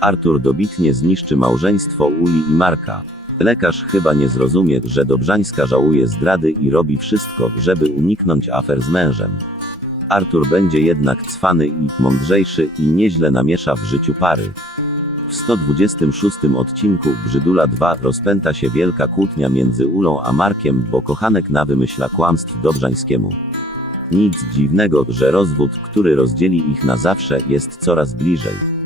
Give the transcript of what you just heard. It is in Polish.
Artur dobitnie zniszczy małżeństwo Uli i Marka. Lekarz chyba nie zrozumie, że Dobrzańska żałuje zdrady i robi wszystko, żeby uniknąć afer z mężem. Artur będzie jednak cwany i mądrzejszy i nieźle namiesza w życiu pary. W 126 odcinku Brzydula 2 rozpęta się wielka kłótnia między Ulą a Markiem, bo kochanek na wymyśla kłamstw Dobrzańskiemu. Nic dziwnego, że rozwód, który rozdzieli ich na zawsze, jest coraz bliżej.